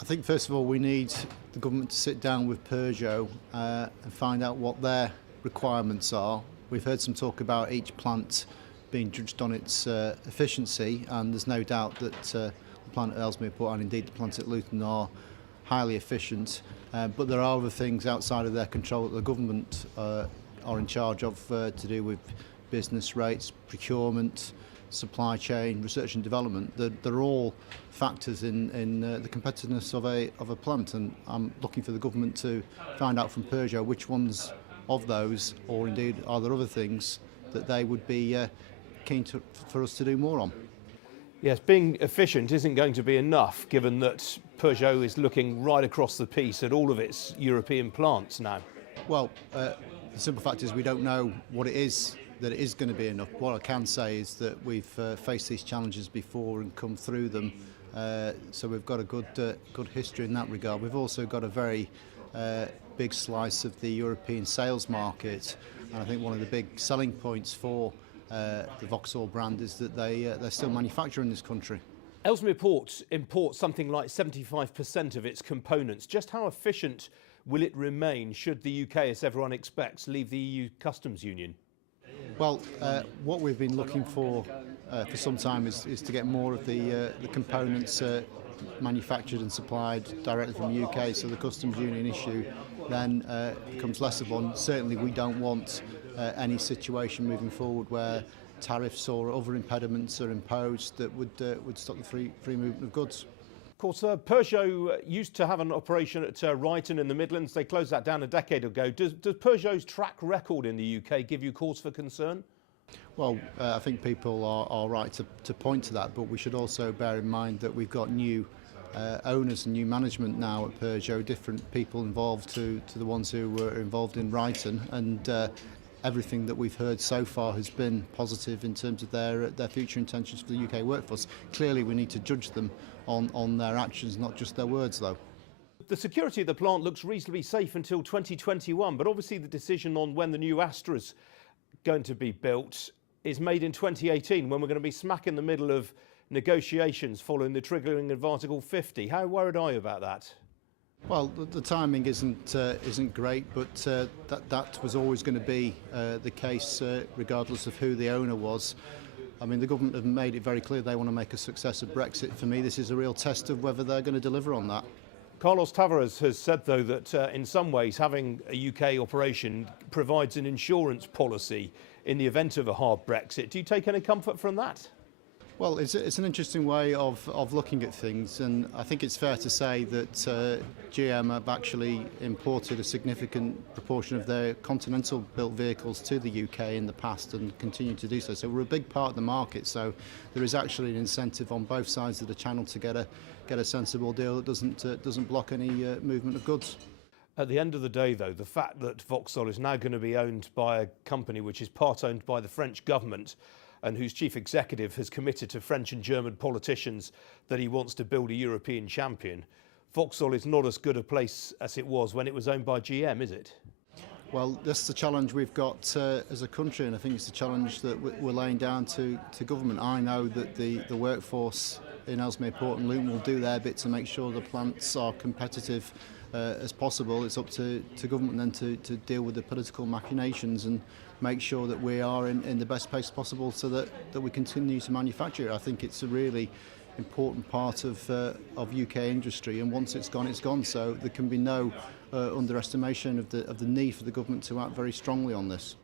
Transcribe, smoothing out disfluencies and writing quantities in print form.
I think first of all we need the government to sit down with Peugeot and find out what their requirements are. We've heard some talk about each plant being judged on its efficiency, and there's no doubt that the plant at Ellesmere Port and indeed the plant at Luton are highly efficient, but there are other things outside of their control that the government are in charge of to do with business rates, procurement, supply chain, research and development. They're all factors in the competitiveness of a plant, and I'm looking for the government to find out from Peugeot which ones of those, or indeed are there other things that they would be keen for us to do more on. Yes, being efficient isn't going to be enough, given that Peugeot is looking right across the piece at all of its European plants now. Well, the simple fact is we don't know what it is that it is going to be enough. What I can say is that we've faced these challenges before and come through them, so we've got a good history in that regard. We've also got a very big slice of the European sales market, and I think one of the big selling points for the Vauxhall brand is that they still manufacture in this country. Ellesmere Port imports something like 75% of its components. Just how efficient will it remain should the UK, as everyone expects, leave the EU customs union? Well, what we've been looking for some time is to get more of the components manufactured and supplied directly from the UK, so the customs union issue then becomes less of one. Certainly we don't want any situation moving forward where tariffs or other impediments are imposed that would stop the free movement of goods. Of course, Peugeot used to have an operation at Ryton in the Midlands. They closed that down a decade ago. Does Peugeot's track record in the UK give you cause for concern? Well, I think people are right to point to that, but we should also bear in mind that we've got new owners and new management now at Peugeot, different people involved to the ones who were involved in Ryton, and everything that we've heard so far has been positive in terms of their future intentions for the UK workforce. Clearly we need to judge them on their actions, not just their words though. The security of the plant looks reasonably safe until 2021, but obviously the decision on when the new Astra's going to be built is made in 2018, when we're going to be smack in the middle of negotiations following the triggering of Article 50. How worried are you about that? Well, the timing isn't great, but that was always going to be the case, regardless of who the owner was. I mean, the government have made it very clear they want to make a success of Brexit. For me, this is a real test of whether they're going to deliver on that. Carlos Tavares has said, though, that in some ways having a UK operation provides an insurance policy in the event of a hard Brexit. Do you take any comfort from that? Well, it's an interesting way of looking at things, and I think it's fair to say that GM have actually imported a significant proportion of their continental-built vehicles to the UK in the past and continue to do so. So we're a big part of the market, so there is actually an incentive on both sides of the channel to get a sensible deal that doesn't block any movement of goods. At the end of the day, though, the fact that Vauxhall is now going to be owned by a company which is part owned by the French government, and whose chief executive has committed to French and German politicians that he wants to build a European champion, Vauxhall is not as good a place as it was when it was owned by GM, is it? Well, that's the challenge we've got as a country, and I think it's the challenge that we're laying down to government. I know that the workforce in Ellesmere Port and Luton will do their bit to make sure the plants are competitive as possible. It's up to government then to deal with the political machinations and make sure that we are in the best place possible so that we continue to manufacture it. I think it's a really important part of UK industry, and once it's gone, it's gone. So there can be no underestimation of the need for the government to act very strongly on this.